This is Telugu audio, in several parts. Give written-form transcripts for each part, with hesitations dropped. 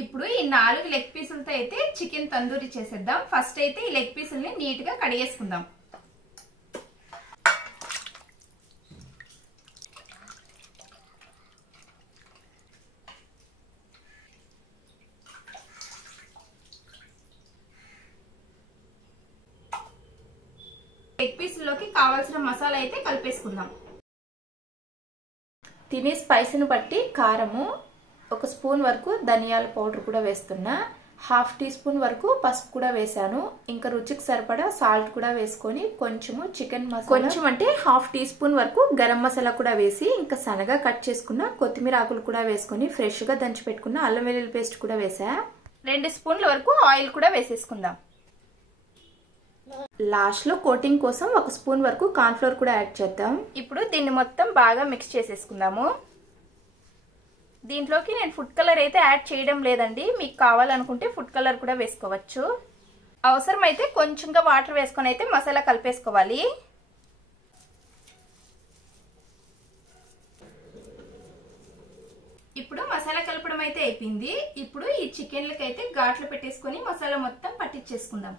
ఇప్పుడు ఈ 4 లెగ్ పీసులతో అయితే చికెన్ తందూరి చేసేద్దాం. ఫస్ట్ అయితే ఈ లెగ్ పీసుల్ని నీట్ గా కడిగేసుకుందాం. లెగ్ పీసుల్లోకి కావాల్సిన మసాలా అయితే కలిపేసుకుందాం. తినే స్పైసీని బట్టి కారము, 1 స్పూన్ వరకు ధనియాల పౌడర్ కూడా వేస్తున్నా, 1/2 టీ స్పూన్ వరకు పసుపు కూడా వేసాను. ఇంకా రుచికి సరిపడా సాల్ట్ కూడా వేసుకొని కొంచెము చికెన్ మసాలా, కొంచెం అంటే 1/2 టీ స్పూన్ వరకు గరం మసాలా కూడా వేసి, ఇంకా సన్నగా కట్ చేసుకున్న కొత్తిమీర ఆకులు కూడా వేసుకొని ఫ్రెష్ గా దంచి పెట్టుకున్న అల్లం వెల్లుల్లి పేస్ట్ కూడా వేసా. 2 స్పూన్ల వరకు ఆయిల్ కూడా వేసేసుకుందాం. లాస్ట్ లో కోటింగ్ కోసం 1 స్పూన్ వరకు కార్న్ ఫ్లోర్ కూడా యాడ్ చేద్దాం. ఇప్పుడు దీన్ని మొత్తం బాగా మిక్స్ చేసేసుకుందాము. దీంట్లోకి నేను ఫుడ్ కలర్ అయితే యాడ్ చేయడం లేదండి, మీకు కావాలనుకుంటే ఫుడ్ కలర్ కూడా వేసుకోవచ్చు. అవసరమైతే కొంచెంగా వాటర్ వేసుకొని అయితే మసాలా కలిపేసుకోవాలి. ఇప్పుడు మసాలా కలపడం అయితే అయిపోయింది. ఇప్పుడు ఈ చికెన్లకి అయితే ఘాట్లు పెట్టేసుకొని మసాలా మొత్తం పట్టించేసుకుందాం.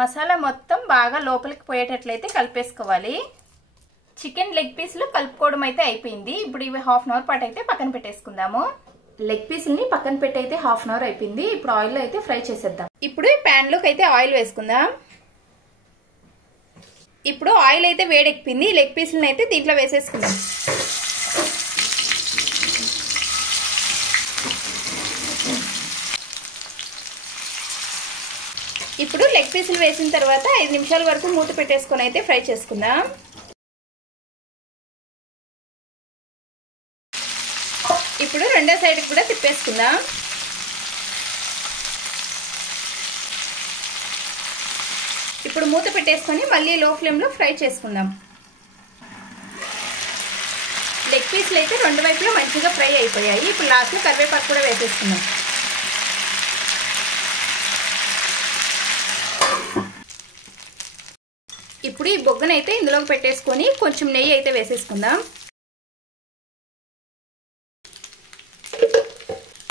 మసాలా మొత్తం బాగా లోపలికి పోయేటట్లయితే కలిపేసుకోవాలి. చికెన్ లెగ్ పీసులు కలుపుకోవడం అయితే అయిపోయింది. ఇప్పుడు ఇవి 1/2 అవర్ పాటు అయితే పక్కన పెట్టేసుకుందాము. లెగ్ పీసుల్ని పక్కన పెట్టి అయితే 1/2 అవర్ అయిపోయింది. ఇప్పుడు ఆయిల్ లో అయితే ఫ్రై చేసేద్దాం. ఇప్పుడు ఈ ప్యాన్ లోకి అయితే ఆయిల్ వేసుకుందాం. ఇప్పుడు ఆయిల్ అయితే వేడెక్కింది. లెగ్ పీసులను అయితే దీంట్లో వేసేసుకుందాం. ఇప్పుడు లెగ్ పీసులు వేసిన తర్వాత 5 నిమిషాల వరకు మూత పెట్టేసుకొని అయితే ఫ్రై చేసుకుందాం. ఇప్పుడు రెండో సైడ్ కూడా తిప్పేసుకుందాం. ఇప్పుడు మూత పెట్టేసుకొని మళ్ళీ లో ఫ్లేమ్ లో ఫ్రై చేసుకుందాం. లెగ్ పీసులు అయితే 2 వైపులా మంచిగా ఫ్రై అయిపోయాయి. ఇప్పుడు లాస్ట్ లో కరివేపాకు కూడా వేసేసుకుందాం. ఇప్పుడు ఈ బొగ్గనైతే ఇందులోకి పెట్టేసుకొని కొంచెం నెయ్యి అయితే వేసేసుకుందాం.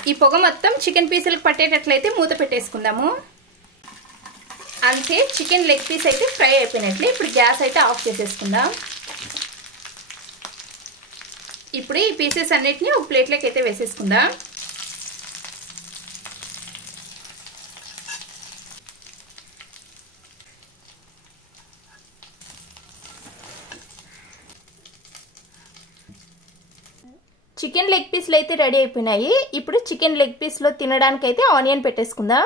ఈ పొగ మొత్తం చికెన్ పీసులకు పట్టేటట్లయితే మూత పెట్టేసుకుందాము. అంతే, చికెన్ లెగ్ పీస్ అయితే ఫ్రై అయిపోయినట్లే. ఇప్పుడు గ్యాస్ అయితే ఆఫ్ చేసేసుకుందాం. ఇప్పుడు ఈ పీసెస్ అన్నిటిని ఒక ప్లేట్లోకి అయితే వేసేసుకుందాం. చికెన్ లెగ్ పీస్లు అయితే రెడీ అయిపోయినాయి. ఇప్పుడు చికెన్ లెగ్ పీస్లో తినడానికి అయితే ఆనియన్ పెట్టేసుకుందాం.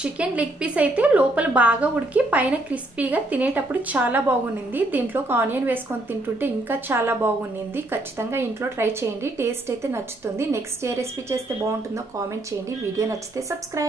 చికెన్ లెగ్ పీస్ అయితే లోపల బాగా ఉడికి పైన క్రిస్పీగా తినేటప్పుడు చాలా బాగుండింది. దీంట్లో ఒక ఆనియన్ వేసుకొని తింటుంటే ఇంకా చాలా బాగుండింది. ఖచ్చితంగా ఇంట్లో ట్రై చేయండి, టేస్ట్ అయితే నచ్చుతుంది. నెక్స్ట్ ఏ రెసిపీ చేస్తే బాగుంటుందో కామెంట్ చేయండి. వీడియో నచ్చితే సబ్స్క్రైబ్.